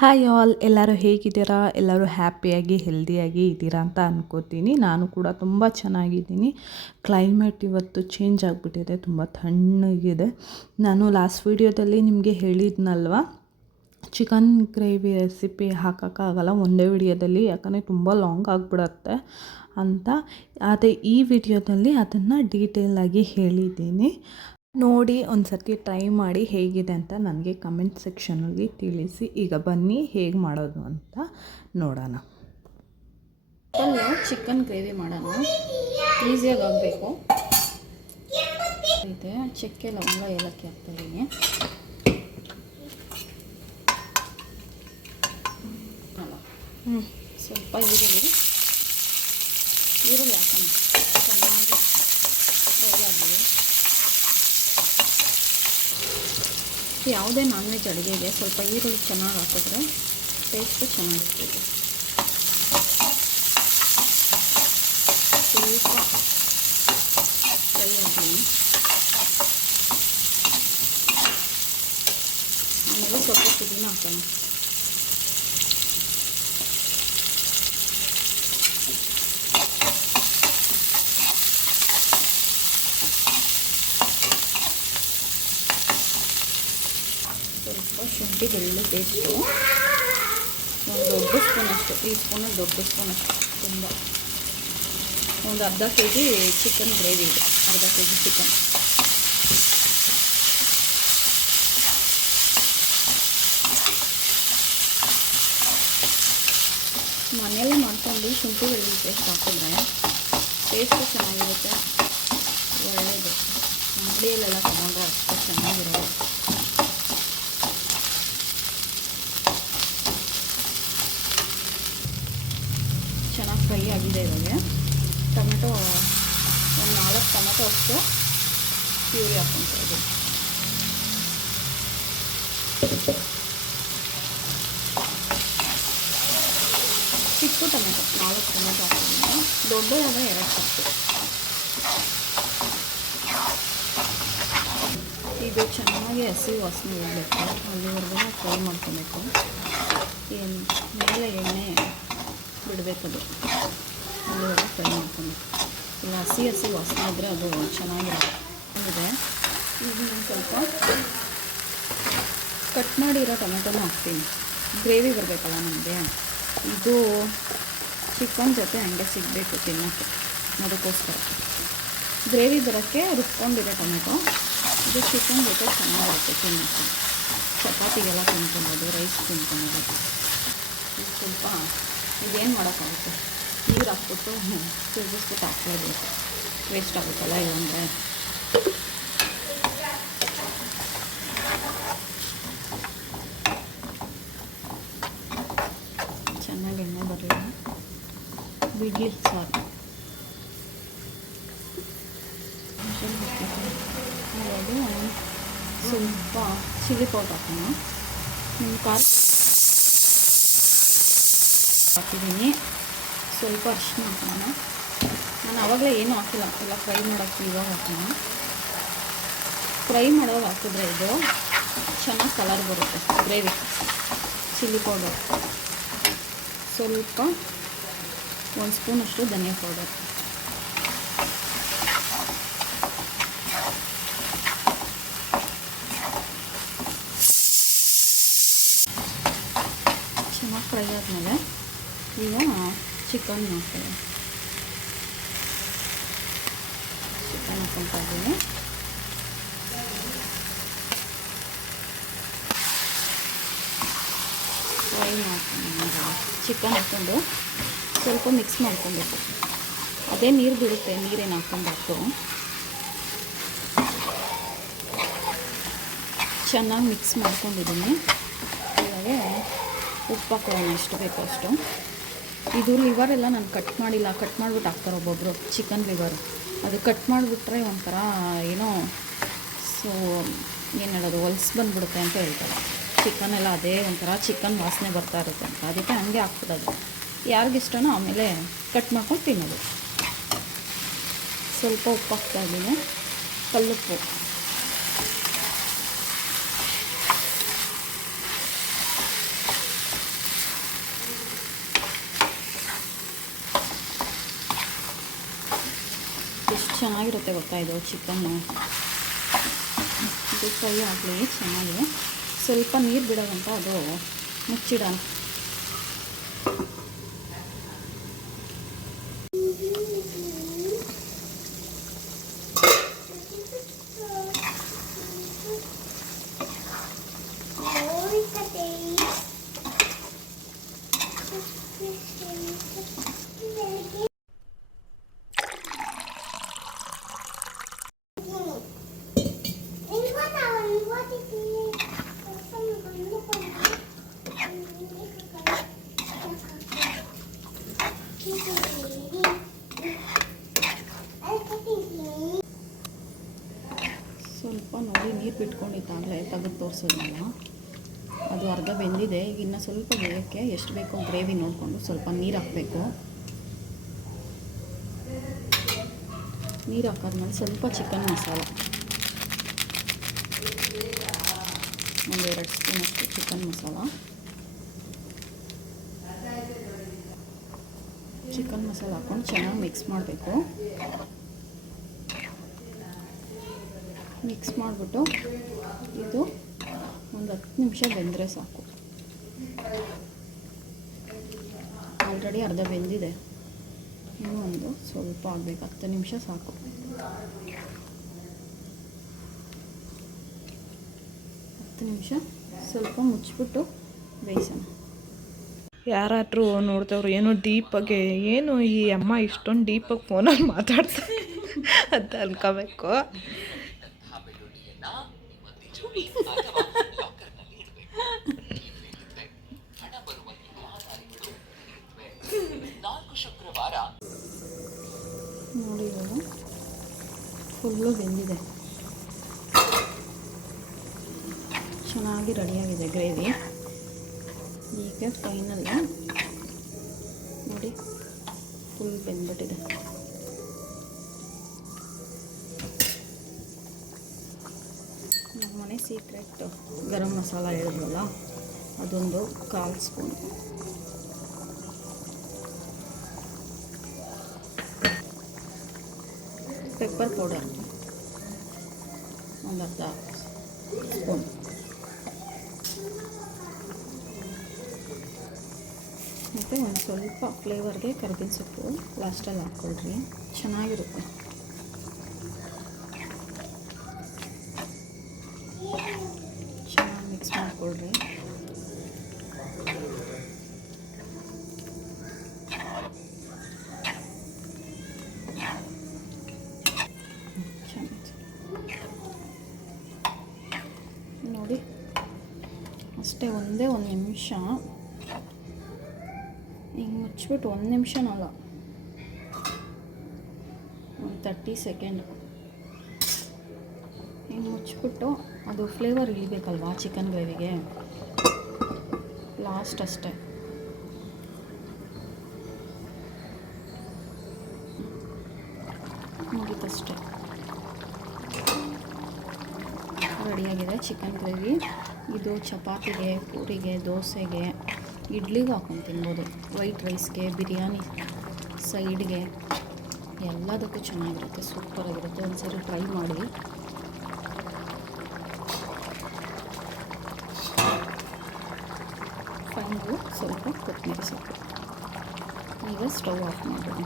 Hi all, ಎಲ್ಲರೂ ಹೇಗಿದ್ದೀರಾ? ಎಲ್ಲರೂ ಹ್ಯಾಪಿಯಾಗಿ ಹೆಲ್ದಿಯಾಗಿ ಇದ್ದೀರಾ ಅಂತ ಅನ್ಕೋತೀನಿ. ನಾನು ಕೂಡ ತುಂಬ ಚೆನ್ನಾಗಿದ್ದೀನಿ. ಕ್ಲೈಮೇಟ್ ಇವತ್ತು ಚೇಂಜ್ ಆಗಿಬಿಟ್ಟಿದೆ, ತುಂಬ ತಣ್ಣಗಿದೆ. ನಾನು ಲಾಸ್ಟ್ ವೀಡಿಯೋದಲ್ಲಿ ನಿಮಗೆ ಹೇಳಿದ್ನಲ್ವ, ಚಿಕನ್ ಗ್ರೇವಿ ರೆಸಿಪಿ ಹಾಕೋಕ್ಕಾಗಲ್ಲ ಒಂದೇ ವಿಡಿಯೋದಲ್ಲಿ, ಯಾಕಂದರೆ ತುಂಬ ಲಾಂಗ್ ಆಗಿಬಿಡತ್ತೆ ಅಂತ. ಅದೇ ಈ ವಿಡಿಯೋದಲ್ಲಿ ಅದನ್ನು ಡೀಟೇಲಾಗಿ ಹೇಳಿದ್ದೀನಿ. ನೋಡಿ ಒಂದು ಸರ್ತಿ ಟ್ರೈ ಮಾಡಿ ಹೇಗಿದೆ ಅಂತ ನನಗೆ ಕಮೆಂಟ್ ಸೆಕ್ಷನಲ್ಲಿ ತಿಳಿಸಿ. ಈಗ ಬನ್ನಿ ಹೇಗೆ ಮಾಡೋದು ಅಂತ ನೋಡೋಣ. ಚಿಕನ್ ಗ್ರೇವಿ ಮಾಡೋಣ, ಈಸಿಯಾಗಿ ಆಗಬೇಕು. ಇದೆ ಚಕ್ಕೆ ಲವಂಗ ಏಲಕ್ಕಿ ಹಾಕ್ತಾಯಿದ್ದೀನಿ. ಸ್ವಲ್ಪ ಈರುಳ್ಳಿ ಹಾಕೋಣ, ಚೆನ್ನಾಗಿ ಫ್ರೈ ಆಗಿದೆ. ಯಾವುದೇ ನಾನ್ ವೆಜ್ ಅಡುಗೆಗೆ ಸ್ವಲ್ಪ ಈರುಳ್ಳಿ ಚೆನ್ನಾಗಿ ಹಾಕಿದ್ರೆ ಟೇಸ್ಟು ಚೆನ್ನಾಗಿರ್ತದೆ. ಸ್ವಲ್ಪ ಫ್ರೈ ಆಗಲಿ, ಆಮೇಲೆ ಸ್ವಲ್ಪ ಪುದೀನ ಹಾಕೋಣ. ಸ್ವಲ್ಪ ಶುಂಠಿ ಬೆಳ್ಳುಳ್ಳಿ ಪೇಸ್ಟು, ಒಂದು ದೊಡ್ಡ ಸ್ಪೂನಷ್ಟು, ಈ ಸ್ಪೂನು ದೊಡ್ಡ ಸ್ಪೂನಷ್ಟು, ತುಂಬ ಒಂದು ಅರ್ಧ ಕೆ ಜಿ ಚಿಕನ್ ಗ್ರೇವಿ ಇದೆ, ಅರ್ಧ ಕೆ ಜಿ ಚಿಕನ್. ಮನೆಯಲ್ಲೇ ಮಾಡ್ಕೊಂಡು ಶುಂಠಿ ಬೆಳ್ಳುಳ್ಳಿ ಪೇಸ್ಟ್ ಹಾಕಿದ್ರೆ ಟೇಸ್ಟು ಚೆನ್ನಾಗಿರುತ್ತೆ, ಒಳ್ಳೆಯದು. ಅಂಗಡಿಯಲ್ಲೆಲ್ಲ ತಗೊಂಡ್ರೆ ಅಷ್ಟು ಚೆನ್ನಾಗಿರೋದು. ಚೆನ್ನಾಗಿ ಫ್ರೈ ಆಗಿದೆ. ಇವಾಗ ಟೊಮೆಟೊ ಒಂದು 4 ಟೊಮೆಟೊ ಅಷ್ಟು ಪ್ಯೂರಿ ಹಾಕ್ಕೊತಾ ಇದ್ದೀವಿ. ಚಿಕ್ಕ ಟೊಮೆಟೊ 4 ಟೊಮೆಟೊ ಹಾಕ್ತಿದ್ದೀನಿ, ದೊಡ್ಡದಾದರೆ 2 ಸಾಕು. ಇದು ಚೆನ್ನಾಗಿ ಹಸಿ ವಾಸನೆ ಹೋಗಬೇಕು, ಅಲ್ಲಿವರೆಗೂ ಫ್ರೈ ಮಾಡ್ಕೊಬೇಕು. ಏನು ಮೇಲೆ ಎಣ್ಣೆ ಬಿಡಬೇಕದು, ಅಲ್ಲಿವರೆಗೂ ಫ್ರೈ ಮಾಡ್ಕೊಬೇಕು. ಇಲ್ಲ ಹಸಿ ವಾಸನೆ ಇದ್ದರೆ ಅದು ಚೆನ್ನಾಗಿರುತ್ತೆ. ಈಗ ನಾನು ಸ್ವಲ್ಪ ಕಟ್ ಮಾಡಿರೋ ಟೊಮೆಟೊನೂ ಹಾಕ್ತೀನಿ, ಗ್ರೇವಿ ಬರಬೇಕಲ್ಲ ನಮಗೆ. ಇದು ಚಿಕನ್ ಜೊತೆ ಹಂಗೆ ಸಿಗಬೇಕು ತಿನ್ನೋಕ್ಕೆ, ಅದಕ್ಕೋಸ್ಕರ ಗ್ರೇವಿ ಬರೋಕ್ಕೆ ರುಬ್ಕೊಂಡಿರೋ ಟೊಮೆಟೊ. ಇದು ಚಿಕನ್ ಜೊತೆ ಚೆನ್ನಾಗಿರುತ್ತೆ ತಿನ್ನೋಕ್ಕೆ, ಚಪಾತಿಗೆಲ್ಲ ತಿನ್ಕೊಬೋದು, ರೈಸ್ ತಿನ್ಕೊಬೋದು. ಇದು ಸ್ವಲ್ಪ ಇದೇನು ಮಾಡೋಕ್ಕಾಗುತ್ತೆ, ನೀರು ಹಾಕ್ಬಿಟ್ಟು ತಿರ್ಗಿಸ್ಬಿಟ್ಟು ಹಾಕ್ಲೇಬೇಕು, ವೇಸ್ಟ್ ಆಗುತ್ತಲ್ಲ ಇಲ್ಲಾಂದರೆ. ಚೆನ್ನಾಗಿ ಎಣ್ಣೆ ಬರಲಿಲ್ಲ, ಬಿಡಲಿ ಸಾಕು. ಇವಾಗ ಸ್ವಲ್ಪ ಚಿಲ್ಲಿ ಪೌಡರ್ ಹಾಕೋಣ. ನಿಮ್ಮ ಖಾರ ಹಾಕಿದ್ದೀನಿ, ಸ್ವಲ್ಪ ಅರಿಶಿನ ಹಾಕೋಣ. ನಾನು ಆವಾಗಲೇ ಏನೂ ಹಾಕಿಲ್ಲ ಫ್ರೈ ಮಾಡೋಕ್ಕೆ, ಇವಾಗ ಹಾಕೋಣ. ಫ್ರೈ ಮಾಡೋದು ಹಾಕಿದ್ರೆ ಇದು ಚೆನ್ನಾಗಿ ಕಲರ್ ಬರುತ್ತೆ ಗ್ರೇವಿ. ಚಿಲ್ಲಿ ಪೌಡರ್ ಸ್ವಲ್ಪ 1 ಸ್ಪೂನಷ್ಟು ಧನಿಯಾ ಪೌಡರ್, ಚೆನ್ನಾಗಿ ಫ್ರೈ ಆದಮೇಲೆ ಈಗ ಚಿಕನ್ ಹಾಕ್ತೀನಿ. ಚಿಕನ್ ಹಾಕ್ಕೊತಾ ಇದ್ದೀನಿ. ಫ್ರೈ ಮಾಡ್ಕೊಂಡು ಚಿಕನ್ ಹಾಕ್ಕೊಂಡು ಸ್ವಲ್ಪ ಮಿಕ್ಸ್ ಮಾಡ್ಕೊಬೇಕು. ಅದೇ ನೀರು ಬಿಡುತ್ತೆ, ನೀರೇನು ಹಾಕ್ಕೊಬೇಕು. ಚೆನ್ನಾಗಿ ಮಿಕ್ಸ್ ಮಾಡ್ಕೊಂಡಿದ್ದೀನಿ. ಇವಾಗ ಉಪ್ಪು ಹಾಕೋಣ, ಎಷ್ಟು ಬೇಕೋ ಅಷ್ಟು. ಇದು ಲಿವರೆಲ್ಲ ನಾನು ಕಟ್ ಮಾಡಿಲ್ಲ, ಕಟ್ ಮಾಡಿಬಿಟ್ಟು ಹಾಕ್ತಾರೆ ಒಬ್ಬೊಬ್ಬರು ಚಿಕನ್ ಲಿವರು. ಅದು ಕಟ್ ಮಾಡಿಬಿಟ್ರೆ ಒಂಥರ ಏನೋ ಏನು ಹೇಳೋದು, ಹೊಲ್ಸು ಬಂದುಬಿಡುತ್ತೆ ಅಂತ ಹೇಳ್ತಾರೆ. ಚಿಕನೆಲ್ಲ ಅದೇ ಒಂಥರ ಚಿಕನ್ ವಾಸನೆ ಬರ್ತಾ ಇರುತ್ತೆ ಅಂತ, ಅದಕ್ಕೆ ಹಂಗೆ ಹಾಕ್ಬಿಡೋದು. ಯಾರಿಗಿಷ್ಟನೋ ಆಮೇಲೆ ಕಟ್ ಮಾಡ್ಕೊಂಡು ತಿನ್ನೋದು. ಸ್ವಲ್ಪ ಉಪ್ಪು ಹಾಕ್ತಾಯಿದ್ದೀನಿ, ಕಲ್ಲುಪ್ಪು. ಚೆನ್ನಾಗಿರುತ್ತೆ ಗೊತ್ತಾ ಇದು ಚಿಕನ್ನು. ಇದು ಫ್ರೈ ಆಗಲಿ ಚೆನ್ನಾಗಿ. ಸ್ವಲ್ಪ ನೀರು ಬಿಡೋದಂತ ಅದು ಮುಚ್ಚಿಡೋಣ. ಸ್ವಲ್ಪ ನೋಡಿ ನೀರು ಬಿಟ್ಕೊಂಡಿದ್ದಾಗಲೇ ತೆಗೆದು ತೋರಿಸೋದಲ್ಲ. ಅದು ಅರ್ಧ ಬೆಂದಿದೆ. ಈಗ ಇನ್ನು ಸ್ವಲ್ಪ ಬೇಯಕ್ಕೆ ಎಷ್ಟು ಬೇಕೋ ಗ್ರೇವಿ ನೋಡಿಕೊಂಡು ಸ್ವಲ್ಪ ನೀರು ಹಾಕಬೇಕು. ನೀರು ಹಾಕಾದ್ಮೇಲೆ ಸ್ವಲ್ಪ ಚಿಕನ್ ಮಸಾಲ, ಒಂದು 2 ಸ್ಪೂನಷ್ಟು ಚಿಕನ್ ಮಸಾಲ ಹಾಕ್ಕೊಂಡು ಚೆನ್ನಾಗಿ ಮಿಕ್ಸ್ ಮಾಡಬೇಕು. ಮಿಕ್ಸ್ ಮಾಡಿಬಿಟ್ಟು ಇದು ಒಂದು 10 ನಿಮಿಷ ಬೆಂದರೆ ಸಾಕು. ಆಲ್ರೆಡಿ ಅರ್ಧ ಬೆಂದಿದೆ, ಇನ್ನೂ ಒಂದು ಸ್ವಲ್ಪ ಆಗಬೇಕು. 10 ನಿಮಿಷ ಸಾಕು. 10 ನಿಮಿಷ ಸ್ವಲ್ಪ ಮುಚ್ಚಿಬಿಟ್ಟು ಬೇಯಿಸೋಣ. ಯಾರಾದರೂ ನೋಡಿದವ್ರು ಏನೋ ಡೀಪಾಗೆ, ಏನು ಈ ಅಮ್ಮ ಇಷ್ಟೊಂದು ಡೀಪಾಗಿ ಫೋನಲ್ಲಿ ಮಾತಾಡ್ತಾರೆ ಅಂತ ಅನ್ಕೋಬೇಕು. ನೋಡಿ ಇವಾಗ ಫುಲ್ಲು ಬೆಂದಿದೆ, ಚೆನ್ನಾಗಿ ರೆಡಿಯಾಗಿದೆ ಗ್ರೇವಿ. ಈಗ ಫೈನಲ್ ನೋಡಿ ಫುಲ್ ಬೆಂದ್ಬಿಟ್ಟಿದೆ. ನಮ್ಮ ಮನೆ ಸೀಕ್ರೆಟ್ ಗರಂ ಮಸಾಲ ಹೇಳಿದ್ವಲ್ಲ, ಅದೊಂದು 1/4 ಸ್ಪೂನ್. ಪೆಪ್ಪರ್ ಪೌಡರ್ ಒಂದು 1/2 ಸ್ಪೂನ್. ಮತ್ತು ಒಂದು ಸ್ವಲ್ಪ ಫ್ಲೇವರ್ಗೆ ಕರಿಬೇವಿನ ಸೊಪ್ಪು ಲಾಸ್ಟಲ್ಲಿ ಹಾಕ್ಕೊಳ್ರಿ, ಚೆನ್ನಾಗಿರುತ್ತೆ. ಚೆನ್ನಾಗಿ ಮಿಕ್ಸ್ ಮಾಡಿಕೊಳ್ರಿ. ನೋಡಿ ಅಷ್ಟೇ, ಒಂದೇ 1 ನಿಮಿಷ ಹಿಂಗೆ ಮುಚ್ಚಿಬಿಟ್ಟು, 1 ನಿಮಿಷನಲ್ಲ, ಒಂದು 30 ಸೆಕೆಂಡ್ ಹಿಂಗೆ ಮುಚ್ಚಿಬಿಟ್ಟು ಅದು ಫ್ಲೇವರ್ ಇಳಿಬೇಕಲ್ವಾ ಚಿಕನ್ ಗ್ರೇವಿಗೆ, ಲಾಸ್ಟ್ ಅಷ್ಟೇ. ಮುಗೀತಷ್ಟೇ, ರೆಡಿಯಾಗಿದೆ ಚಿಕನ್ ಗ್ರೇವಿ. ಇದು ಚಪಾತಿಗೆ, ಪೂರಿಗೆ, ದೋಸೆಗೆ, ಇಡ್ಲಿಗೂ ಹಾಕೊಂಡು ತಿನ್ಬೋದು. ವೈಟ್ ರೈಸ್ಗೆ, ಬಿರಿಯಾನಿ ಸೈಡ್ಗೆ ಎಲ್ಲದಕ್ಕೂ ಚೆನ್ನಾಗಿರುತ್ತೆ, ಸೂಪರಾಗಿರುತ್ತೆ. ಒಂದ್ಸರಿ ಟ್ರೈ ಮಾಡಿ. ಫೈನಲ್ ಸ್ವಲ್ಪ ಕೊತ್ತಂಬರಿ ಸೊಪ್ಪು. ಈಗ ಸ್ಟವ್ ಆಫ್ ಮಾಡೋಣ.